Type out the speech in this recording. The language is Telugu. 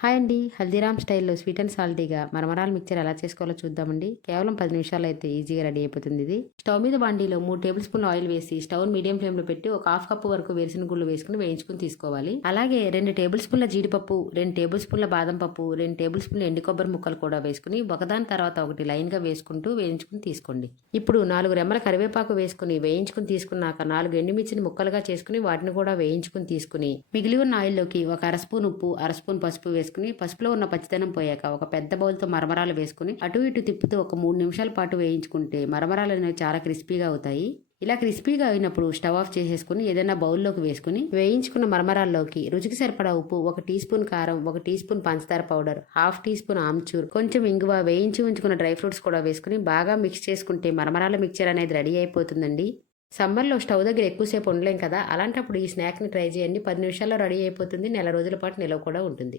హాయ్ అండి. హల్దీరామ్ స్టైల్‌లో స్వీట్ అండ్ సాల్టీగా మరమరాలు మిక్చర్ ఎలా చేసుకోవాలో చూద్దామండి. కేవలం 10 నిమిషాల్లో అయితే ఈజీగా రెడీ అయిపోతుంది ఇది. స్టవ్ మీద బాండీలో 3 టేబుల్ స్పూన్ల ఆయిల్ వేసి స్టవ్‌ని మీడియం ఫ్లేమ్‌లో పెట్టి ఒక హాఫ్ కప్ వరకు వేరుశనగ గుళ్ళు వేసుకొని వేయించుకొని తీసుకోవాలి. అలాగే 2 టేబుల్ స్పూన్ల జీడిపప్పు, 2 టేబుల్ స్పూన్ల బాదం పప్పు, 2 టేబుల్ స్పూన్ల ఎండు కొబ్బరి ముక్కలు కూడా వేసుకొని ఒకదాని తర్వాత ఒకటి లైన్‌గా వేసుకుంటూ వేయించుకొని తీసుకోండి. ఇప్పుడు 4 రెమ్మల కరివేపాకు వేసుకొని వేయించుకొని తీసుకున్నాక 4 ఎండుమిర్చిని ముక్కలుగా చేసుకుని వాటిని కూడా వేయించుకొని తీసుకుని మిగిలి ఉన్న ఆయిల్‌లోకి ఒక అర స్పూన్ ఉప్పు, అర స్పూన్ పసుపు వేసుకుని పసుపులో ఉన్న పచ్చిదనం పోయాక ఒక పెద్ద బౌల్తో మరమరాలు వేసుకుని అటు ఇటు తిప్పుతూ ఒక 3 నిమిషాల పాటు వేయించుకుంటే మరమరాలు అనేవి చాలా క్రిస్పీగా అవుతాయి. ఇలా క్రిస్పీగా అయినప్పుడు స్టవ్ ఆఫ్ చేసేసుకుని ఏదైనా బౌల్లోకి వేసుకుని వేయించుకున్న మరమరాల్లోకి రుచికి సరిపడా ఉప్పు, 1 టీ స్పూన్ కారం, 1 టీ స్పూన్ పంచదార powder, half teaspoon amchur, కొంచెం ఇంగువ, వేయించి ఉంచుకున్న డ్రై ఫ్రూట్స్ కూడా వేసుకుని బాగా మిక్స్ చేసుకుంటే మరమరాల మిక్చర్ అనేది రెడీ అయిపోతుందండి. సమ్మర్లో స్టవ్ దగ్గర ఎక్కువసేపు ఉండలేం కదా, అలాంటప్పుడు ఈ స్నాక్ని ట్రై చేయండి. 10 నిమిషాల్లో రెడీ అయిపోతుంది. నెల రోజుల పాటు నిలవ కూడా ఉంటుంది.